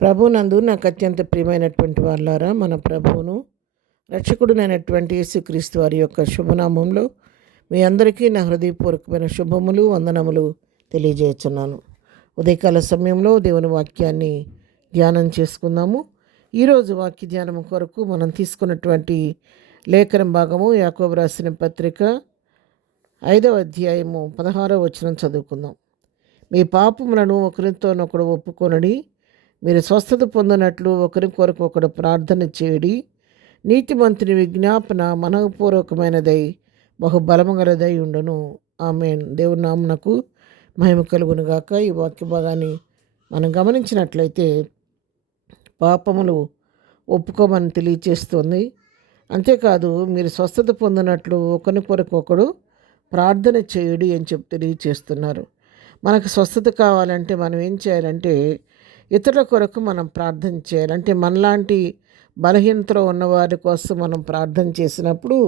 ప్రభునందు నాకు అత్యంత ప్రియమైనటువంటి వాళ్ళారా, మన ప్రభువును రక్షకుడునైనటువంటి యేసుక్రీస్తు వారి యొక్క శుభనామంలో మీ అందరికీ నా హృదయపూర్వకమైన శుభములు వందనములు తెలియజేస్తున్నాను. ఉదయకాల సమయంలో దేవుని వాక్యాన్ని ధ్యానం చేసుకుందాము. ఈరోజు వాక్య ధ్యానం కొరకు మనం తీసుకున్నటువంటి లేఖన భాగము యాకోబు రాసిన పత్రిక 5వ అధ్యాయము 16వ వచనం చదువుకుందాం. మీ పాపములను ఒకరితోనొకడు ఒప్పుకొనడి, మీరు స్వస్థత పొందినట్లు ఒకరి కొరకు ఒకడు ప్రార్థన చేయడి. నీతిమంతుని విజ్ఞాపన మనఃపూర్వకమైనదై బహుబలముగలదై ఉండును. ఆమేన్. దేవుని నామమునకు మహిమ కలుగును గాక. ఈ వాక్య భాగాన్ని మనం గమనించినట్లయితే పాపములు ఒప్పుకోమని తెలియచేస్తుంది. అంతేకాదు, మీరు స్వస్థత పొందినట్లు ఒకరి కొరకు ఒకడు ప్రార్థన చేయడి అని చెప్పి తెలియచేస్తున్నారు. మనకు స్వస్థత కావాలంటే మనం ఏం చేయాలంటే ఇతరుల కొరకు మనం ప్రార్థన చేయాలి. అంటే మనలాంటి బలహీనతలో ఉన్నవారి కోసం మనం ప్రార్థన చేసినప్పుడు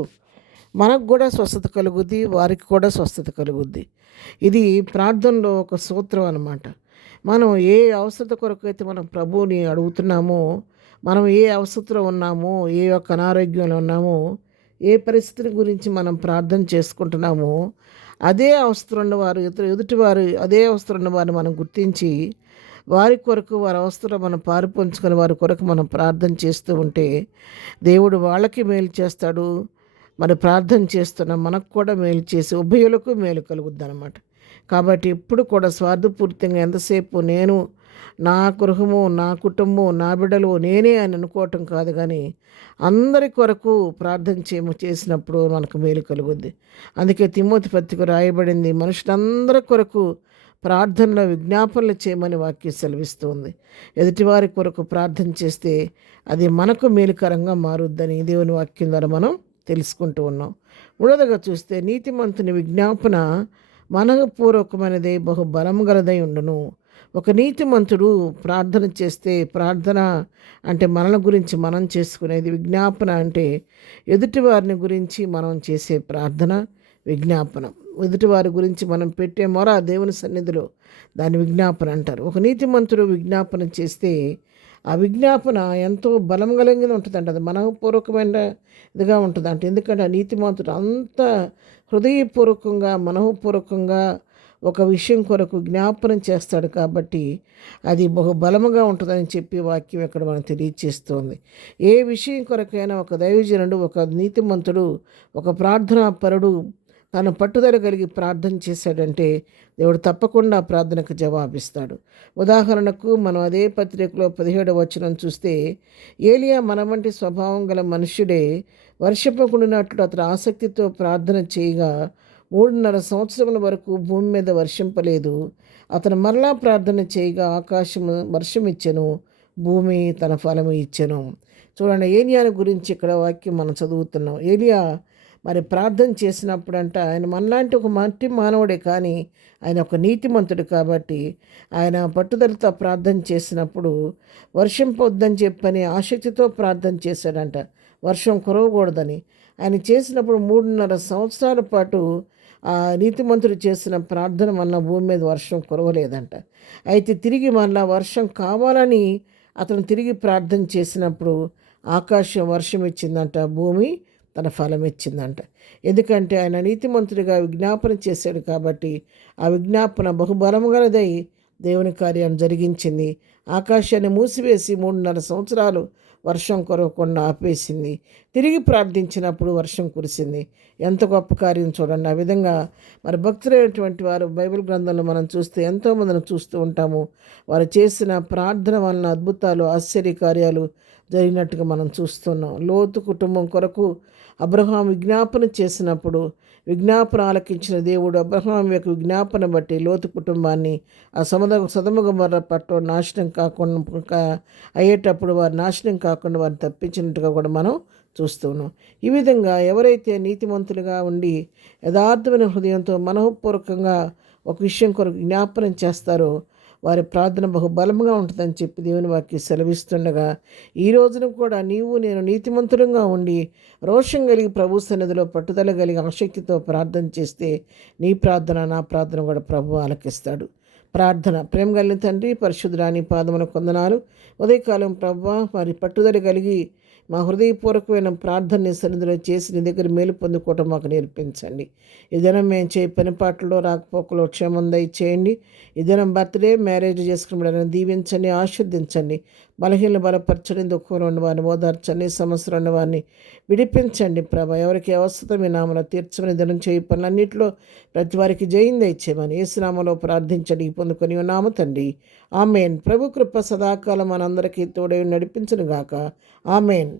మనకు కూడా స్వస్థత కలుగుద్ది, వారికి కూడా స్వస్థత కలుగుద్ది. ఇది ప్రార్థనలో ఒక సూత్రం అన్నమాట. మనం ఏ అవసరత కొరకు అయితే మనం ప్రభువుని అడుగుతున్నామో, మనం ఏ అవసరతలో ఉన్నామో, ఏ యొక్క అనారోగ్యంలో ఉన్నామో, ఏ పరిస్థితి గురించి మనం ప్రార్థన చేసుకుంటున్నామో, అదే అవసరం ఉన్నవారు ఎదుటివారు అదే అవసరం ఉన్నవారిని మనం గుర్తించి వారి కొరకు వారి అవసరం మనం పారుపంచుకొని వారి కొరకు మనం ప్రార్థన చేస్తూ ఉంటే దేవుడు వాళ్ళకి మేలు చేస్తాడు. మరి ప్రార్థన చేస్తున్న మనకు కూడా మేలు చేసి ఉభయులకు మేలు కలుగుద్ది అనమాట. కాబట్టి ఎప్పుడు కూడా స్వార్థపూరితంగా ఎంతసేపు నేను, నా గృహము, నా కుటుంబం, నా బిడ్డలు నేనే అని అనుకోవటం కాదు, కానీ అందరి కొరకు ప్రార్థన చేసినప్పుడు మనకు మేలు కలుగుద్ది. అందుకే తిమోతి పత్రిక రాయబడింది, మనుషులందరి కొరకు ప్రార్థనలో విజ్ఞాపనలు చేయమని వాక్యం సెలవిస్తుంది. ఎదుటివారి కొరకు ప్రార్థన చేస్తే అది మనకు మేలుకరంగా మారుద్దని దేవుని వాక్యం ద్వారా మనం తెలుసుకుంటూ ఉన్నాం. మూడవదిగా చూస్తే నీతిమంతుని విజ్ఞాపన మనఃపూర్వకమైనదే బహుబలం గలదై ఉండును. ఒక నీతిమంతుడు ప్రార్థన చేస్తే, ప్రార్థన అంటే మనల గురించి మనం చేసుకునేది, విజ్ఞాపన అంటే ఎదుటివారిని గురించి మనం చేసే ప్రార్థన విజ్ఞాపనం. ఎదుటివారి గురించి మనం పెట్టే మొర దేవుని సన్నిధిలో దాని విజ్ఞాపన అంటారు. ఒక నీతిమంతుడు విజ్ఞాపన చేస్తే ఆ విజ్ఞాపన ఎంతో బలం కలిగిన ఉంటుందంట. అది మనఃపూర్వకమైన ఇదిగా ఉంటుంది అంటే, ఎందుకంటే ఆ నీతిమంతుడు అంత హృదయపూర్వకంగా మనఃపూర్వకంగా ఒక విషయం కొరకు జ్ఞాపనం చేస్తాడు. కాబట్టి అది బహుబలముగా ఉంటుందని చెప్పి వాక్యం ఇక్కడ మనం తెలియచేస్తోంది. ఏ విషయం కొరకైనా ఒక దైవజనుడు, ఒక నీతిమంతుడు, ఒక ప్రార్థనా పరుడు తను పట్టుదల కలిగి ప్రార్థన చేశాడంటే దేవుడు తప్పకుండా ప్రార్థనకు జవాబిస్తాడు. ఉదాహరణకు మనం అదే పత్రికలో 17వ వచనం చూస్తే, ఏలియా మన వంటి స్వభావం గల మనుష్యుడే వర్షింపకుండినట్లు అతడు ఆసక్తితో ప్రార్థన చేయగా 3.5 సంవత్సరముల వరకు భూమి మీద వర్షింపలేదు. అతను మరలా ప్రార్థన చేయగా ఆకాశము వర్షం ఇచ్చెను, భూమి తన ఫలము ఇచ్చెను. చూడండి, ఏలియాని గురించి ఇక్కడ వాక్యం మనం చదువుతున్నాం. ఏలియా మరి ప్రార్థన చేసినప్పుడంట, ఆయన మనలాంటి ఒక మట్టి మానవుడే, కానీ ఆయన ఒక నీతిమంతుడు కాబట్టి ఆయన పట్టుదలతో ప్రార్థన చేసినప్పుడు వర్షం పొద్దని చెప్పని ఆసక్తితో ప్రార్థన చేశాడంట, వర్షం కురవకూడదని. ఆయన చేసినప్పుడు 3.5 సంవత్సరాల పాటు ఆ నీతిమంతుడు చేసిన ప్రార్థన వల్ల భూమి మీద వర్షం కురవలేదంట. అయితే తిరిగి మళ్ళా వర్షం కావాలని అతను తిరిగి ప్రార్థన చేసినప్పుడు ఆకాశం వర్షం ఇచ్చిందంట, భూమి తన ఫలం ఇచ్చిందంట. ఎందుకంటే ఆయన నీతిమంతుడిగా విజ్ఞాపన చేశాడు కాబట్టి ఆ విజ్ఞాపన బహుబలము గలదై దేవుని కార్యాన్ని జరిగించింది. ఆకాశాన్ని మూసివేసి 3.5 సంవత్సరాలు వర్షం కురవకుండా ఆపేసింది. తిరిగి ప్రార్థించినప్పుడు వర్షం కురిసింది. ఎంత గొప్ప కార్యం చూడండి. ఆ విధంగా మరి భక్తులైనటువంటి వారు బైబిల్ గ్రంథంలో మనం చూస్తే ఎంతోమందిని చూస్తూ ఉంటాము. వారు చేసిన ప్రార్థన వలన అద్భుతాలు, ఆశ్చర్య కార్యాలు జరిగినట్టుగా మనం చూస్తున్నాం. లోతు కుటుంబం కొరకు అబ్రహాం విజ్ఞాపన చేసినప్పుడు విజ్ఞాపన ఆలకించిన దేవుడు అబ్రహాం యొక్క విజ్ఞాపన బట్టి లోతు కుటుంబాన్ని ఆ సదముగమర పట్ల నాశనం కాకుండా అయ్యేటప్పుడు వారు నాశనం కాకుండా వారిని తప్పించినట్టుగా కూడా మనం చూస్తున్నాం. ఈ విధంగా ఎవరైతే నీతిమంతులుగా ఉండి యథార్థమైన హృదయంతో మనఃపూర్వకంగా ఒక విషయం కొరకు జ్ఞాపనం చేస్తారో వారి ప్రార్థన బహుబలంగా ఉంటుందని చెప్పి దేవుని వాక్యం సెలవిస్తుండగా, ఈ రోజున కూడా నీవు నేను నీతిమంతులంగా ఉండి రోషం కలిగి ప్రభు సన్నిధిలో పట్టుదల కలిగి ఆసక్తితో ప్రార్థన చేస్తే నీ ప్రార్థన, నా ప్రార్థన కూడా ప్రభు ఆలకిస్తాడు. ప్రార్థన. ప్రేమ కలిగిన తండ్రి, పరిశుద్ధురాని పాదమున కొందనాలు. ఉదయకాలం ప్రభువా మరి పట్టుదల కలిగి మా హృదయపూర్వకమైన ప్రార్థన నీ సన్నిధిలో చేసి నీ దగ్గర మేలు పొందుకోవటం మాకు నేర్పించండి. ఈ దినం మేము చేయ పని పాటల్లో రాకపోకలో క్షేమం దయచేయండి. ఈ దినం బర్త్డే మ్యారేజ్ చేసుకున్న దీవించండి, ఆశీర్దించండి. బలహీనలు బలపరచండి, దుఃఖంలో ఉన్న వారిని ఓదార్చండి, సమస్యలు ఉన్న వారిని విడిపించండి. ప్రభ ఎవరికి అవసరం మీ నామలో తీర్చమని దినం చేయి పనులన్నింటిలో ప్రతి వారికి జయం దయచేయమని యేసునామలో ప్రార్థించండి పొందుకొని ఉన్నాము తండ్రి. ఆమెన్. ప్రభు కృప సదాకాలం మనందరికీ తోడై నడిపించును గాక. ఆమెన్.